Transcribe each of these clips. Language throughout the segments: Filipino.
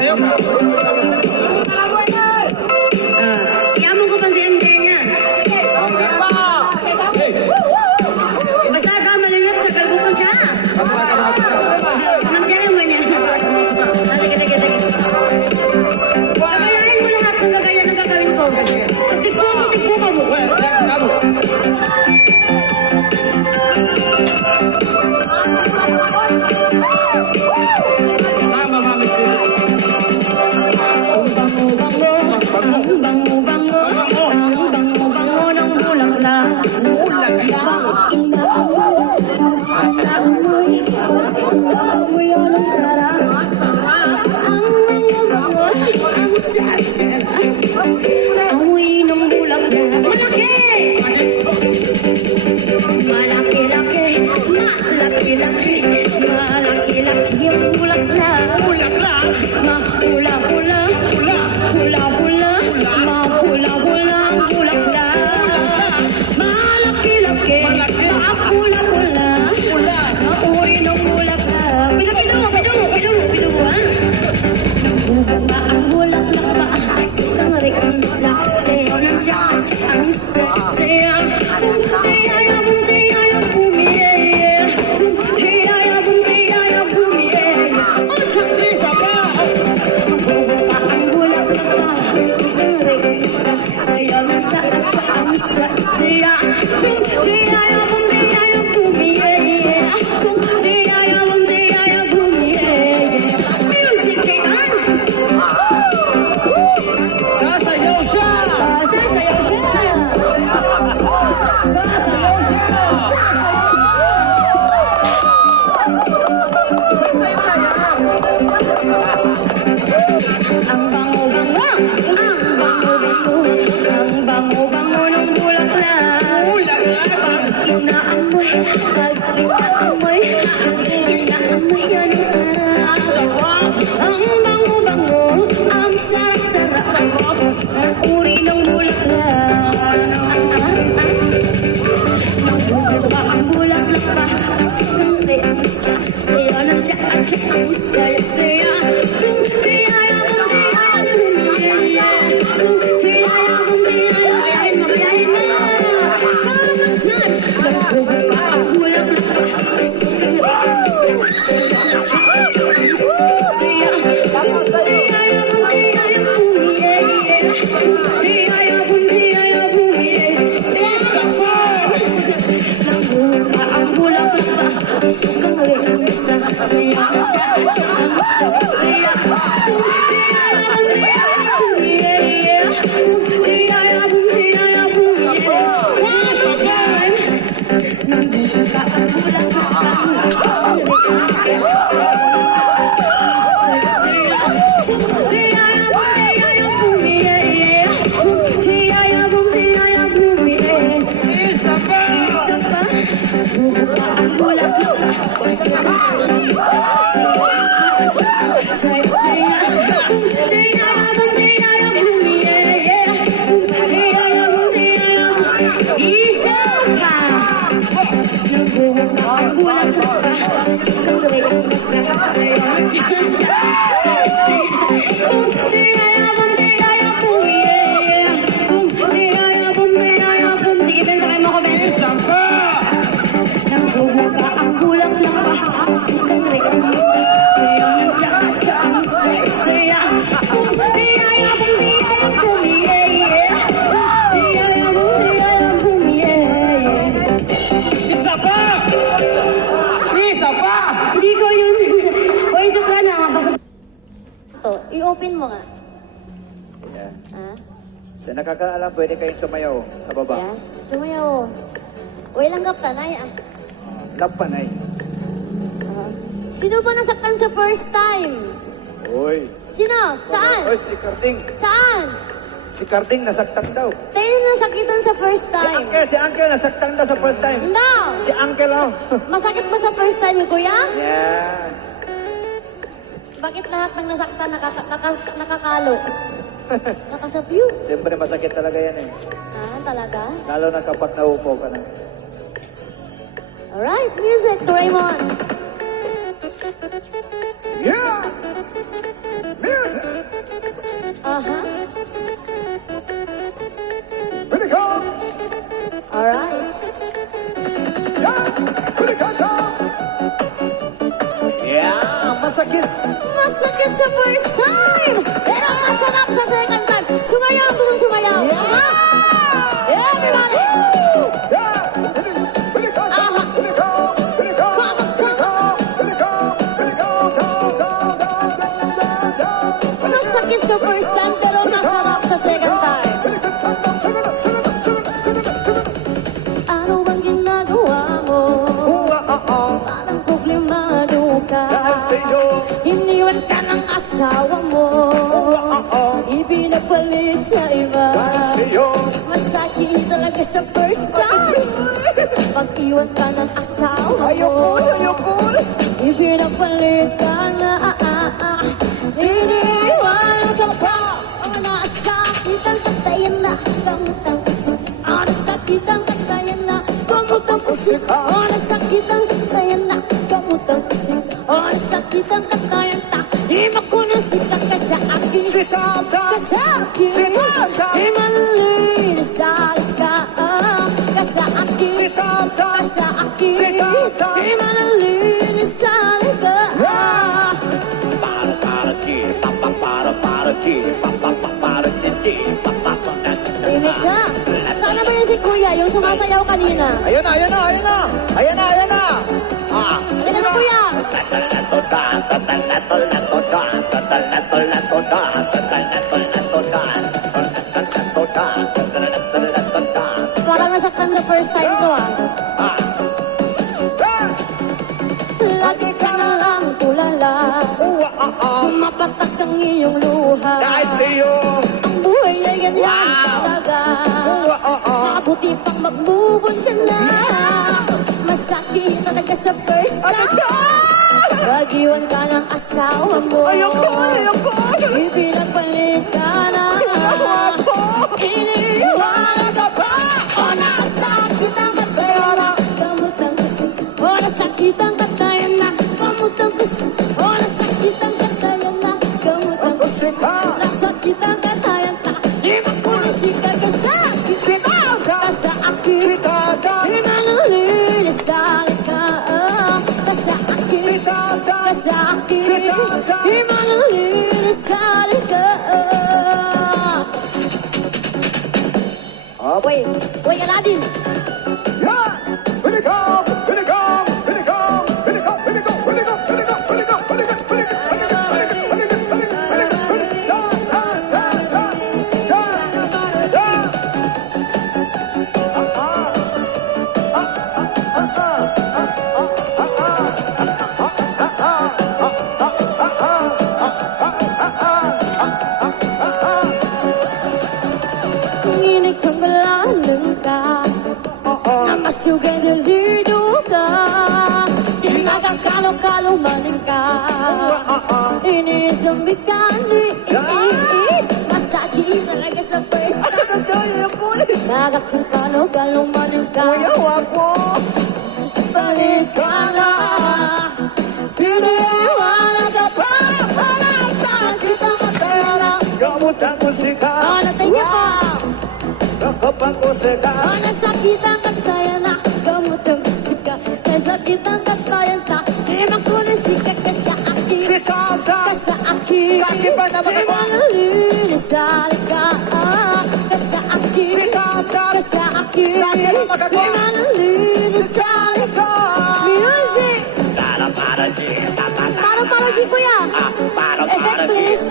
Sayo ka. Iamon ko pa si MJ niya. Basta ka malingat sa kalbukan siya. Mandiyan mo niya. Sige, sige, sige. Gagayahin mo lahat ng gagaya ng gagawin ko. Tigpo ka mo. Amoy ng bulaklak. Malaki-laki, malaki-laki, malaki-laki yung bulaklak. Mapula-pula, pula-pula, mapula-pula ang bulaklak. Malaki-laki, mapula-pula, mauri ng bulaklak. Pinubo, ha? Nagbubunga ang bulaklak pa. Isang rekansa, sayo ng jack ang sexy. Buntiyaya, bumiyaya. Buntiyaya, bumiyaya. Oh, tanggay sa ba? Nagbubunga ang bulaklak pa. Isang rekansa, sayo ng jack ang sexy. Buntiyaya, bumiyaya. Buntiyaya, bumiyaya. Music, Satan! Sasayaw siya! Sasayaw siya! Sasayaw siya! Ang bango-bango, ang bango-bango ng bulaklak. Inaamoy, inaamoy yan ang sarap. Ang bango-bango, ang sarap-sarap. Ang uri ng bulaklak. Nabubuka ang bulaklak pa. Sandali ang sayo ng jack ang saya-saya. I-open mo nga. Yeah. Ah? Sa nakakaalam, pwede kayong sumayaw sa baba. Yes, sumayaw. Uy, langgap tanay ah. Lapanay. Sino ba nasaktan sa first time? Uy. Sino? Saan? Uy, si Carding. Saan? Si Carding nasaktan daw. Tayo nasakitan sa first time. Si Uncle nasaktan daw sa first time. Hindi! Si Uncle, oh. Masakit ba sa first time, kuya? Yeah. Bakit lahat ng nasaktan nakakalo? Nakasabyo? Siyempre, masakit talaga yan eh. Ah, talaga? Lalo na kapag naupo ka na. Alright, music to Raymond. Yeah! Music! Ready, go! Alright. Yeah! Ready, go, go! Yeah, masakit. Masakit sa first time. Pero masarap sa second time. Sumayaw, gusto sumayaw. Ha? Everybody. Yeah! Ready, go, go! Ready, go! Ready, go! Ready, go! Ready, go! Ready, go! Go! Masakit sa first time, pero masarap sa second time. Ano bang ginagawa mo? Parang problemado ka. Iniwan ka ng asawa mo. Ibinapalit sa iba. Masakit talaga sa first time. Pag-iwan ka ng asawa mo. Ibinapalit ka na. Iniwan ka pa. Ang nasakit ang katayan na. Gamot ang isip. Ang nasakit ang katayan na. Gamot ang isip. Ang nasakit ang katayan na. Gamot ang isip. Ang nasakit ang katayan na. Ima ko na sita ka sa akin. Ka sa akin. Imalinis ka. Ka sa akin. Ka sa akin. Imalinis ka. Remix ha? Sana ba yun si Kuya, yung sumasayaw kanina? Ayan na, ayan na, ayan na. Ayan na, ayan na. Halika na Kuya! Parang nasaktan sa first time to ah. Lagi ka na lang tulala. Mapatak ang iyong luha. Ang buhay ay ganyan talaga. Mabuti pang mag-move-on ka na. Masakit talaga sa first time. Pag-iwan ka ng asawa mo. Ibinagpalit ka na. Iniwan ka pa. O nasakit ang katayan na. Gamot ang isip. O nasakit ang katayan na. Gamot ang isip. O nasakit ang katayan na. Gamot ang isip. Nasakit ang katayan na. Di makulisik ka ka sa akin. Ka sa akin. Di manulinis ka. Ka sa akin. Ka sa akin. Di manulinis ka. Uy, Aladdin! Nginig kang galanang ka. Namasugay dalido ka. Tinagang kalo-kalo maning ka. Inisumbi ka ni masakit talaga sa first time. Nagakang kalo-kalo maning ka. Balik ka na. Iniwan ka pa. Nasakit ang katayan. Natin niya ka. Nasakit ang katayan na. Gamot ang isika. Nasakit ang katayan na. Di makulisik ka ka sa akin. Ka sa akin. Di manulinis ka. Ka sa akin. Ka sa akin. Di manulinis ka. Music! Para G Kuya. Effect please.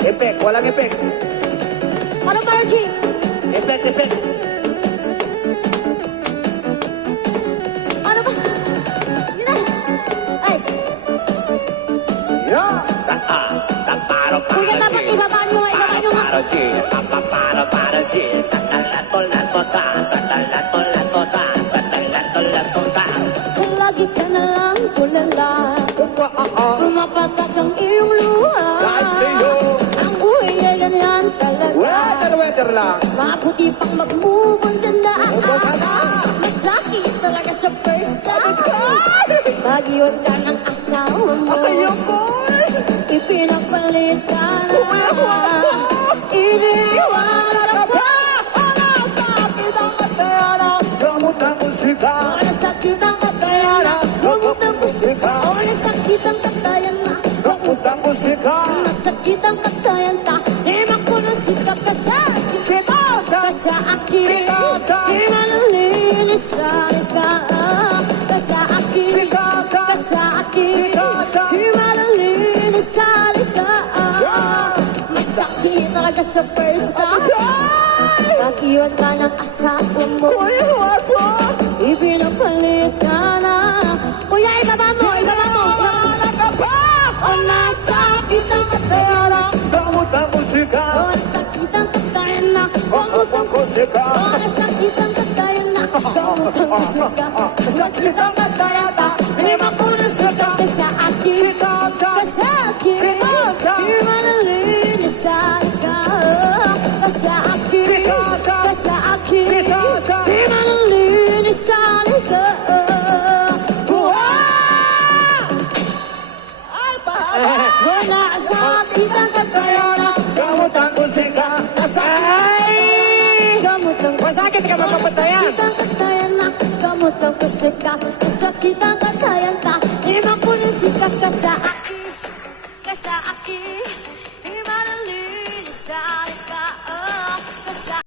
Epek, walang epek. Para G. Epek, epek. Ano ba? Yun na. Ay, Kuya dapat ibaba nyo nga. Lagi ka na lang tulala. Pumapatak ang iyong luha. Ang buhay ay ganyan talaga. Weather lang. Mabuti pang mag-move on ka na. Masakit talaga sa first time. Pag-iwan ka ng asawa mo, Ayaw ko. ipinagpalit ka na. Iniwan ka pa. Gamot ang musika. Nasakit ang katayan na, gamot ang musika. Nasakit ang katayan na, Gamot ang musika. nasakit ang katayan na. Eman ko ng sikap ka sa akin, ka sa akin. Di manalinis sa ka, ka sa akin, ka sa akin. Di manalinis sa ka. Masakit talaga sa first time. Pag-iwan ka ng asawa mo, ipinapalit ka na. Kuya, ibaba mo, ibaba mo. O nasakit ang katayan na, Gamot ang musika. o nasakit ang katayan na, gamot ang Musika. o nasakit ang katayan na, gamot ang musika. Nasakit ang katayan na, eman ko ng sikap ka sa akin, ka sa akin. Di manalinis sa ka, ka sa akin, ka sa akin. Di manalinis sa ka. O nasakit ang katayan na, Gamot ang musika. gamot ang Masakit ka magpapatayan. Nasakit ang katayan na, gamot ang musika. Nasakit ang katayan na, eman ko ng sikap ka sa akin, ka sa akin. Di manalinis sa